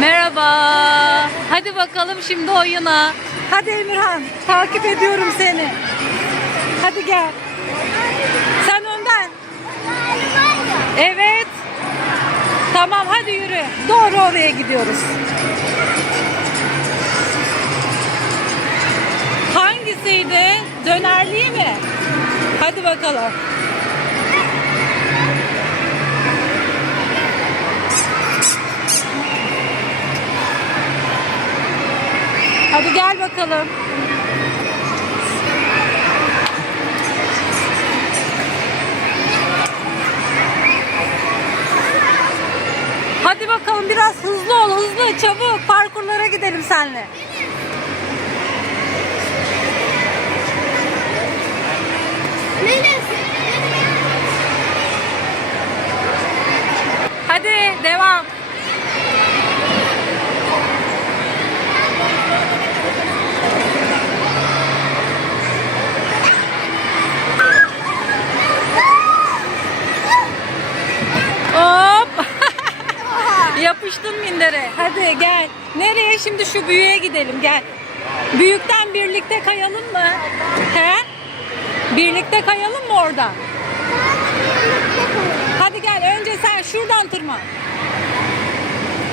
Merhaba. Hadi bakalım şimdi oyuna. Hadi Emirhan, takip ediyorum seni. Hadi gel. Sen önden. Evet. Tamam hadi yürü. Doğru oraya gidiyoruz. Hangisiydi? Dönerliği mi? Hadi bakalım. Hadi gel bakalım. Hadi bakalım biraz hızlı ol, hızlı, çabuk. Parkurlara gidelim seninle. Hadi devam. Yapıştın mindere. Hadi gel. Nereye şimdi şu büyüğe gidelim gel. Büyükten birlikte kayalım mı? He? Birlikte kayalım mı oradan? Hadi gel önce sen şuradan tırman.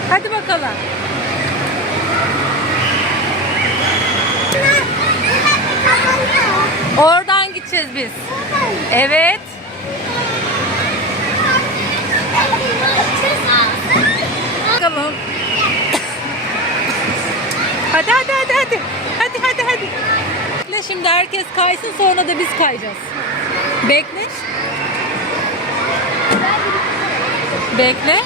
Hadi bakalım. Oradan gideceğiz biz. Evet. Bakalım. Hadi hadi hadi hadi. Hadi hadi hadi. Bekle şimdi herkes kaysın sonra da biz kayacağız. Bekle. Bekle.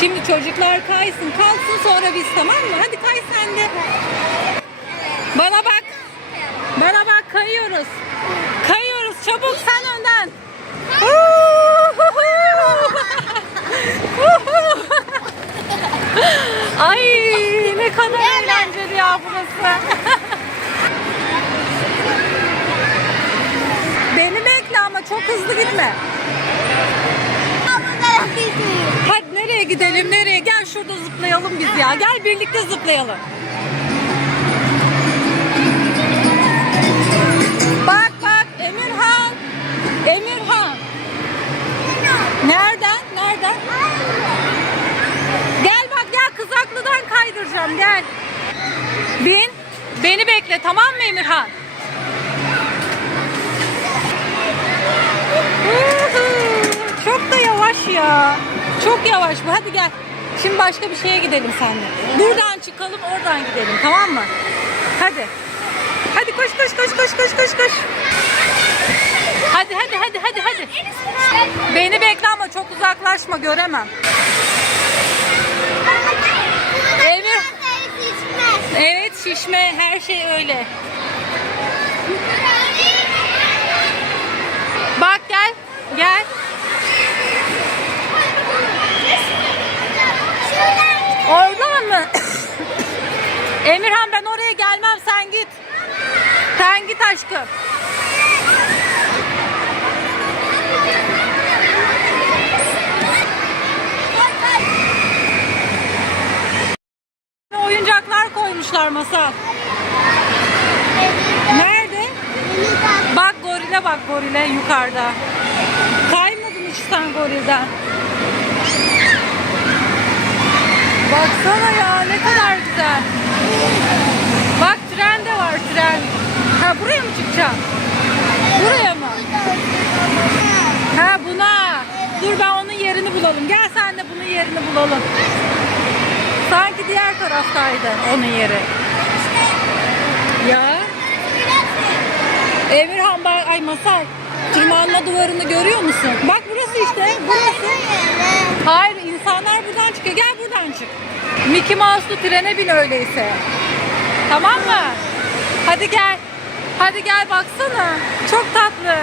Şimdi çocuklar kaysın. Kalsın sonra biz tamam mı? Hadi kay sen de. Bana bak. Bana bak kayıyoruz. Kayıyoruz. Çabuk sen Ay ne kadar eğlenceli ya burası. Beni bekle ama çok hızlı gitme. Hadi nereye gidelim nereye? Gel şurada zıplayalım biz ya. Gel birlikte zıplayalım. Bak bak Emirhan. Emirhan. Nereden? Nereden? Gel bak gel kızaklıdan kaydıracağım gel. Bin. Beni bekle tamam mı Emirhan? Çok da yavaş ya. Çok yavaş bu. Hadi gel. Şimdi başka bir şeye gidelim seninle. Buradan çıkalım oradan gidelim tamam mı? Hadi. Hadi koş koş koş koş koş koş koş. Hadi hadi hadi hadi hadi. Beni bekle ama çok uzaklaşma göremem. Emir. Evet şişme her şey öyle. Bak gel. Gel. Oradan mı? Emirhan ben oraya gelmem sen git. Sen git aşkım. Oyuncaklar koymuşlar masal. Nerede? Bak gorile bak gorile yukarıda. Kaymadın hiç sen gorilden. Baksana ya ne kadar güzel. Bak tren de var tren. Ha buraya mı çıkacaksın? Buraya mı? Ha buna. Dur ben onun yerini bulalım. Gel sen de bunun yerini bulalım. Sanki diğer taraftaydı onun yeri. Ya. Emirhan bak ay Masal. Tırmanma duvarını görüyor musun? Bak burası işte. Burası. Hayır insanlar buradan çıkıyor. Gel buradan çık. Mickey Mouse'lu trene bin öyleyse. Tamam mı? Hadi gel. Hadi gel baksana. Çok tatlı.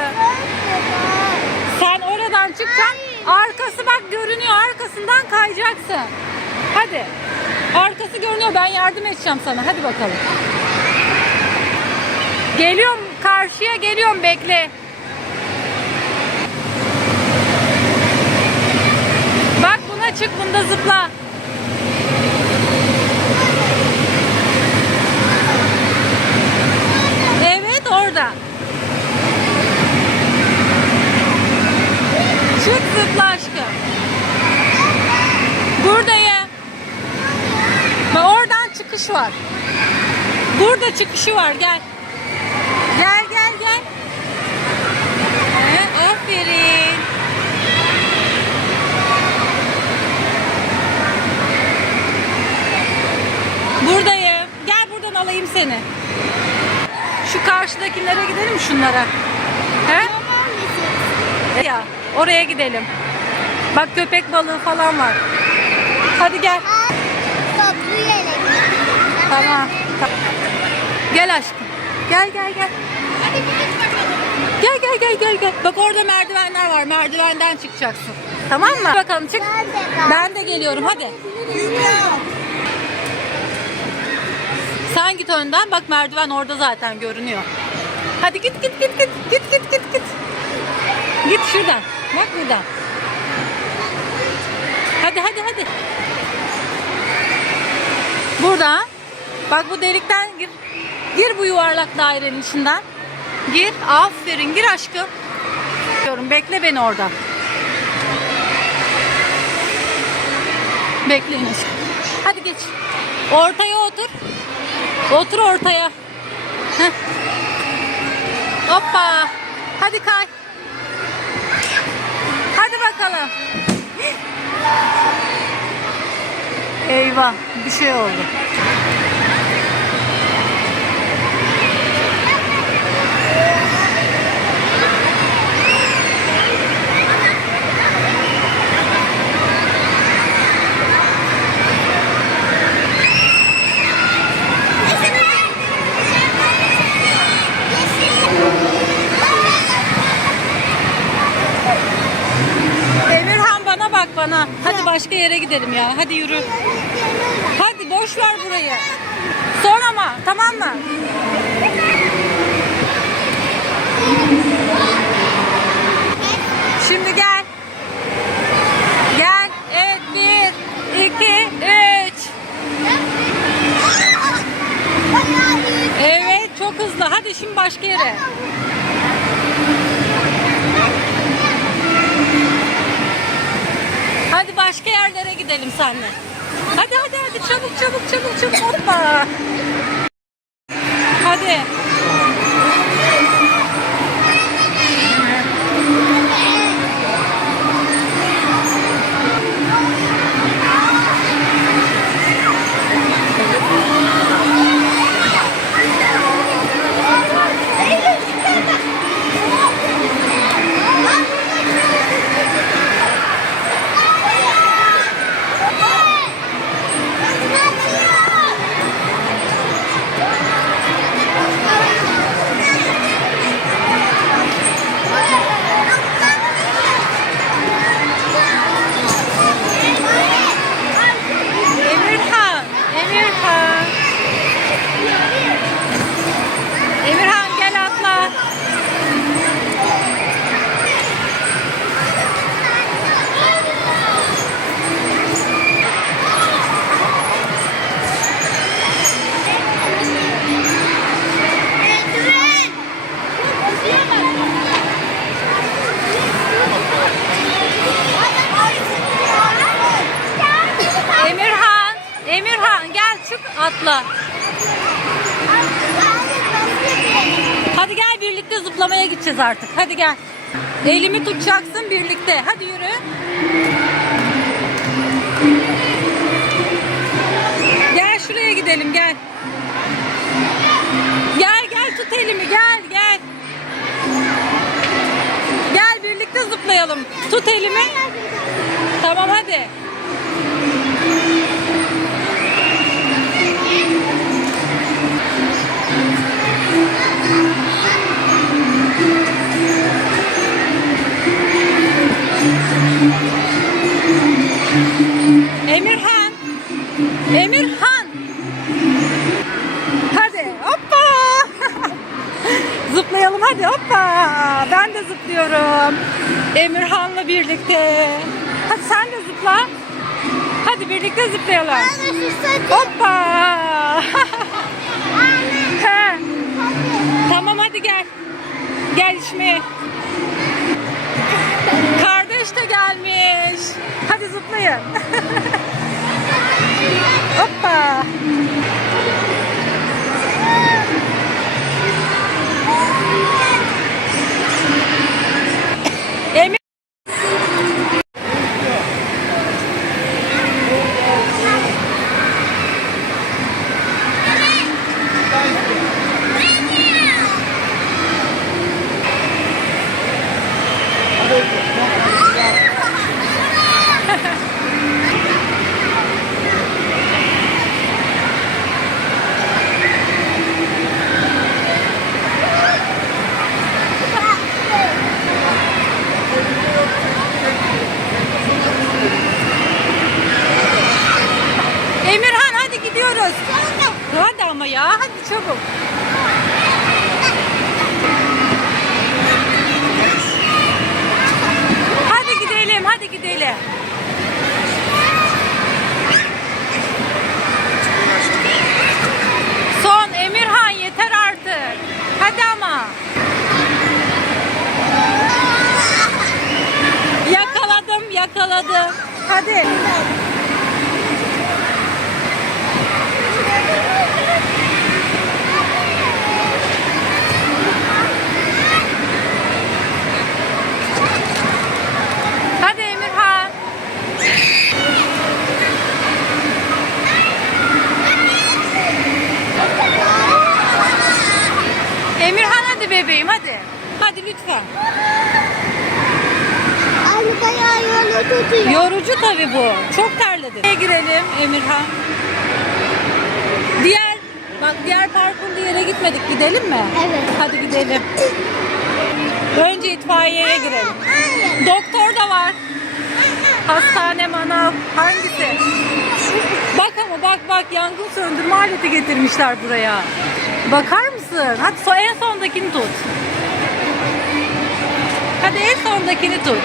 Sen oradan çıkacaksın. Arkası bak görünüyor. Arkasından kayacaksın. Hadi. Arkası görünüyor. Ben yardım edeceğim sana. Hadi bakalım. Geliyorum. Karşıya geliyorum. Bekle. Bak buna çık. Bunda zıpla. Çık zıpla aşkım. Buradayım. Ve oradan çıkış var. Çıkışı var gel. Gel gel gel. He, aferin. Buradayım. Gel buradan alayım seni. Şu karşıdakilere gidelim şunlara. He? Ya oraya gidelim. Bak köpek balığı falan var. Hadi gel. Tamam. Gel aşkım. Gel gel gel. Hadi bakalım. Gel gel gel gel gel. Bak orada merdivenler var. Merdivenden çıkacaksın. Tamam mı? Bakalım çık. Ben de Ben de geliyorum hadi. Sen git önden. Bak merdiven orada zaten görünüyor. Hadi git git git git. Git git git git. Git şuradan. Bak buradan. Hadi hadi hadi. Buradan. Bak bu delikten gir. Gir bu yuvarlak dairenin içinden. Gir. Aferin. Gir aşkım. Diyorum. Bekle beni orada. Bekleyin aşkım. Hadi geç. Ortaya otur. Otur ortaya. Heh. Hoppa. Hadi kay. Hadi bakalım. Eyvah bir şey oldu. Emirhan bana bak bana. Hadi başka yere gidelim ya. Hadi yürü. Hadi boş ver burayı. Son ama tamam mı? Şimdi gel. Gel. Evet bir, iki, üç. Evet çok hızlı. Hadi şimdi başka yere. Hadi başka yerlere gidelim seninle. Hadi hadi hadi çabuk çabuk çabuk çabuk hoppa. Gel. Elimi tutacaksın birlikte. Hadi yürü. Gel şuraya gidelim gel. Gel gel tut elimi gel gel. Gel birlikte zıplayalım. Tut elimi. Tamam hadi. Emirhan. Emirhan. Hadi hoppa. Zıplayalım hadi hoppa. Ben de zıplıyorum. Emirhan'la birlikte. Hadi sen de zıpla. Hadi birlikte zıplayalım. Hoppa. He. Tamam hadi gel. Gel içmeye. Kardeş güneş de gelmiş. Hadi zıplayın. Hoppa. Emir Emirhan hadi gidiyoruz. Hadi ama ya hadi çabuk. Hadi gidelim hadi gidelim. Son Emirhan yeter artık. Hadi ama. Hadi. Hadi Emirhan. Emirhan hadi bebeğim hadi. Hadi lütfen. Anne bayağı yolu tutuyor. Yorucu tabii bu. Çok terledim. Nereye girelim Emirhan? Diğer bak diğer parkurlu yere gitmedik. Gidelim mi? Evet. Hadi gidelim. Önce itfaiyeye girelim. Doktor da var. Hastane manav. Hangisi? Bak ama bak bak yangın söndürme aleti getirmişler buraya. Bakar mısın? Hadi so en sondakini tut. Hadi en sondakini tut.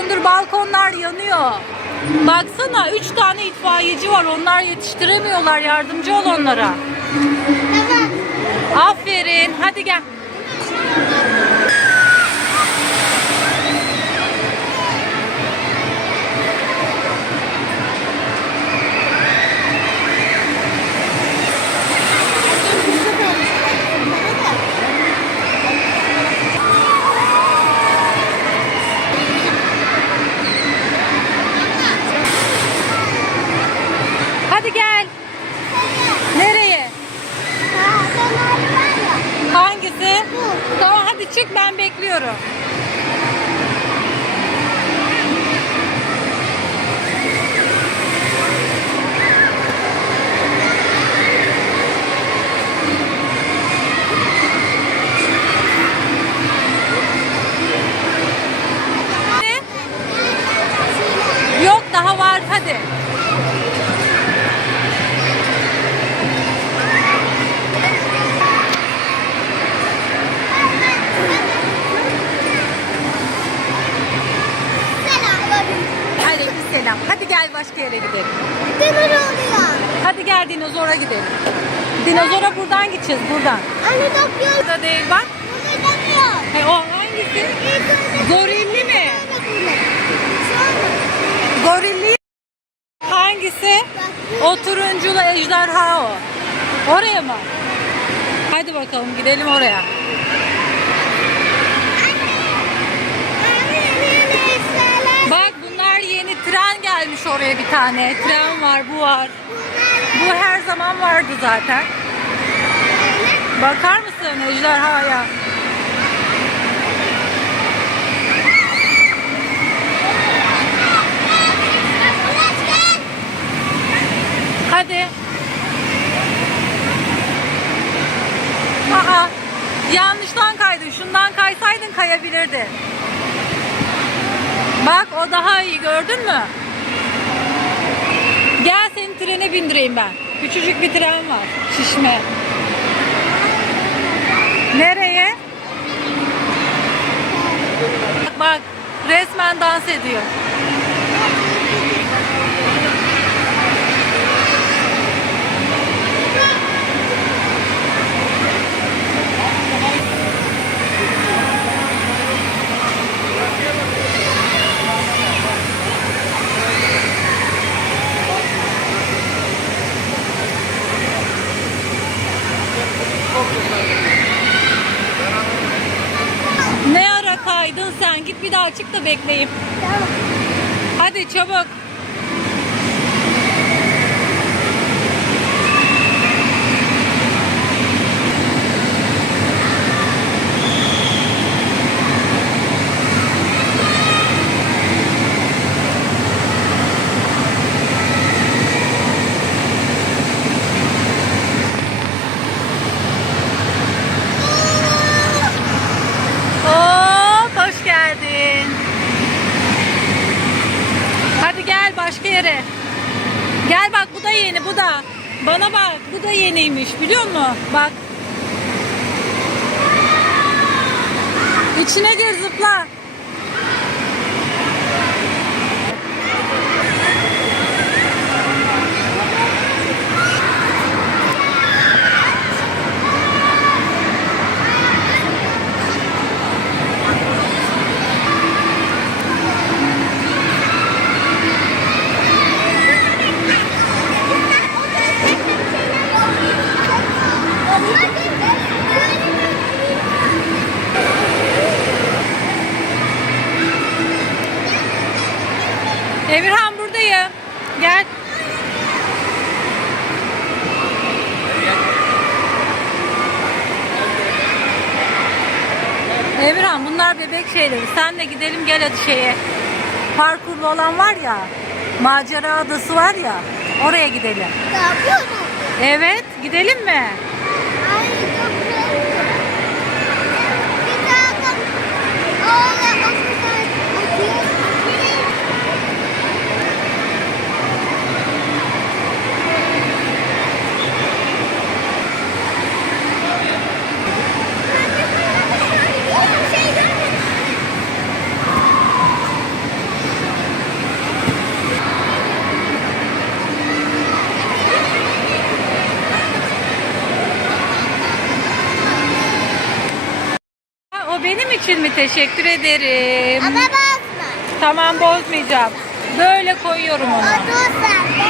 Söndür balkonlar yanıyor. Baksana üç tane itfaiyeci var. Onlar yetiştiremiyorlar. Yardımcı ol onlara. Aferin. Hadi gel. Yok daha var hadi. Selam. Hadi gel başka yere gidelim. Demir oluyor. Hadi gel dinozora gidelim. Dinozora buradan gideceğiz buradan. Anne doktor. Burada değil bak. Bunu demiyor. He, o hangisi? İlk Gorilli hangisi? O turunculu ejderha o. Oraya mı? Hadi bakalım gidelim oraya. Bak bunlar yeni tren gelmiş oraya bir tane. Tren var bu var. Bu her zaman vardı zaten. Bakar mısın ejderhaya? Hadi. Aa, yanlıştan kaydın. Şundan kaysaydın kayabilirdin. Bak o daha iyi gördün mü? Gel seni trene bindireyim ben. Küçücük bir tren var. Şişme. Nereye? Bak, bak resmen dans ediyor. Ne ara kaydın sen? Git bir daha çık da bekleyip. Hadi çabuk. Şeyleri. Sen de gidelim gel hadi şeye. Parkurlu olan var ya. Macera adası var ya. Oraya gidelim. Evet gidelim mi? Ay. Bir oğlan okuldan okuyor. Şey görmedim. Ha, O benim için mi? Teşekkür ederim. Ama basma. Tamam bozmayacağım. Böyle koyuyorum onu. Otur sen.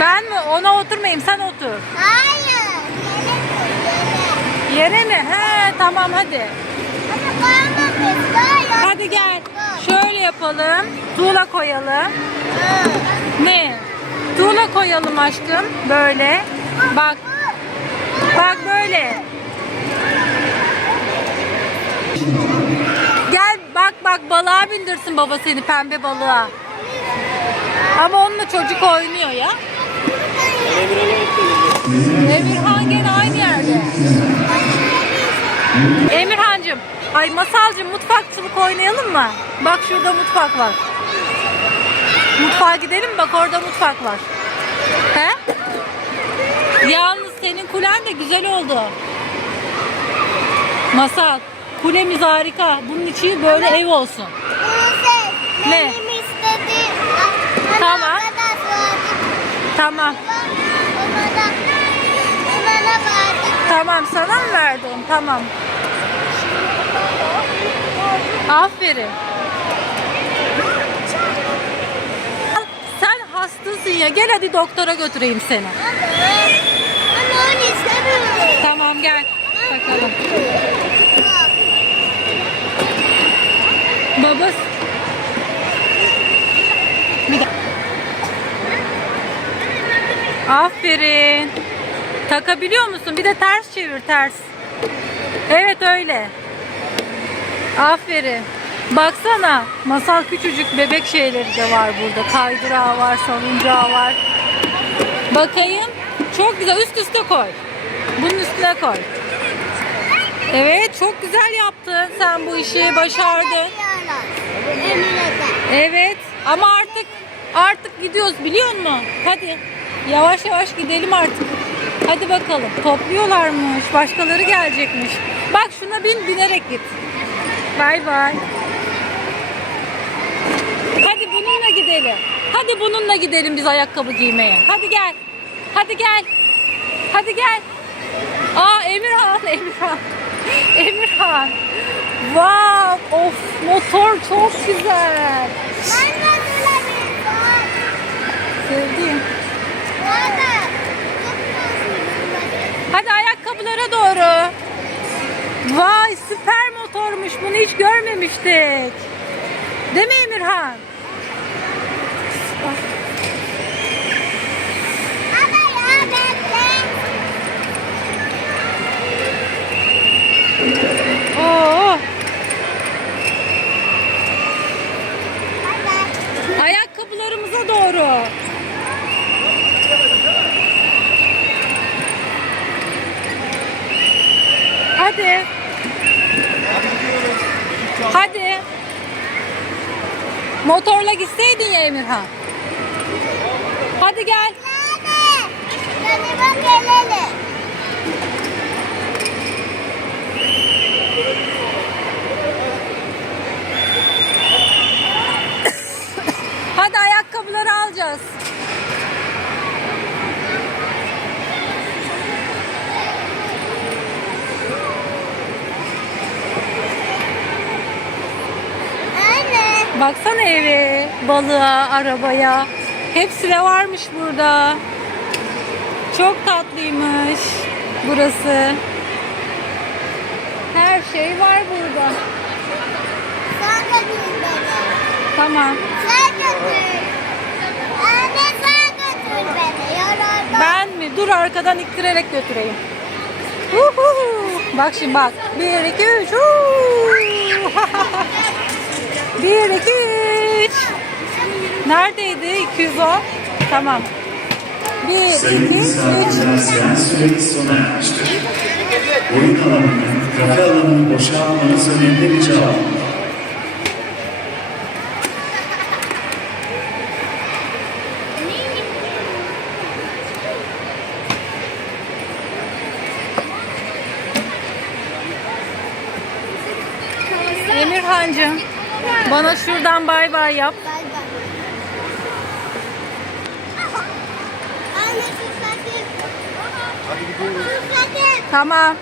Ben mi? Ona oturmayayım sen otur. Hayır. Yere koy, yere. Yere mi? He tamam hadi. Böyle. Hadi gel. Şöyle yapalım. Tuğla koyalım. Ne? Tuğla koyalım aşkım. Böyle. Bak. Bak böyle. Gel bak bak balığa bindirsin baba seni pembe balığa. Ama onunla çocuk oynuyor ya. Emirhan gene aynı yerde. Emirhancığım, ay Masalcığım mutfakçılık oynayalım mı? Bak şurada mutfak var. Mutfağa gidelim? Bak orada mutfak var. He? Yalnız senin kulen de güzel oldu. Masal, kulemiz harika. Bunun içi böyle ev olsun. Bunu Ne? Benim istediğim. Tamam. Tamam. Tamam sana mı verdim? Tamam. Aferin. Sen hastasın ya. Gel hadi doktora götüreyim seni. Anne. Anne istemiyorum. Tamam gel. Bakalım. Babası. Aferin. Takabiliyor musun? Bir de ters çevir ters. Evet öyle. Aferin. Baksana masal küçücük bebek şeyleri de var burada. Kaydırağı var, salıncağı var. Bakayım. Çok güzel. Üst üste koy. Bunun üstüne koy. Evet çok güzel yaptın. Sen bu işi başardın. Evet ama artık artık gidiyoruz biliyor musun? Hadi yavaş yavaş gidelim artık. Hadi bakalım. Topluyorlarmış. Başkaları gelecekmiş. Bak şuna bin binerek git. Bay bay. Hadi bununla gidelim. Hadi bununla gidelim biz ayakkabı giymeye. Hadi gel. Hadi gel. Hadi gel. Aa Emirhan, Emirhan. Emirhan. Wow, of motor çok güzel. Ben de. Sevdiğim. Hadi ayakkabılara doğru. Vay süper motormuş. Bunu hiç görmemiştik. Değil mi Emirhan? Ama ya bekle. Oo. Hadi. Ayakkabılarımıza doğru. Hadi. Hadi. Motorla gitseydin ya Emirhan. Hadi gel. Hadi. Yanıma gelelim. Hadi ayakkabıları alacağız. Anne. Baksana eve, balığa, arabaya. Hepsi de varmış burada. Çok tatlıymış burası. Her şey var burada. Sen götür beni. Tamam. Sen götür. Anne sen götür beni. Yoruldum. Ben mi? Dur arkadan ittirerek götüreyim. Uhu. Bak şimdi bak. Bir, iki, üç. Bir, iki, üç. Neredeydi? 210. Tamam. Bir, iki, üç. süreniz sona ermiştir. Oyun alanını, kafe alanını boşaltmanız önemli rica olunur. Emirhancığım. Bana şuradan bay bay yap. Bay bay. Anne hadi. Gidiyoruz. Tamam.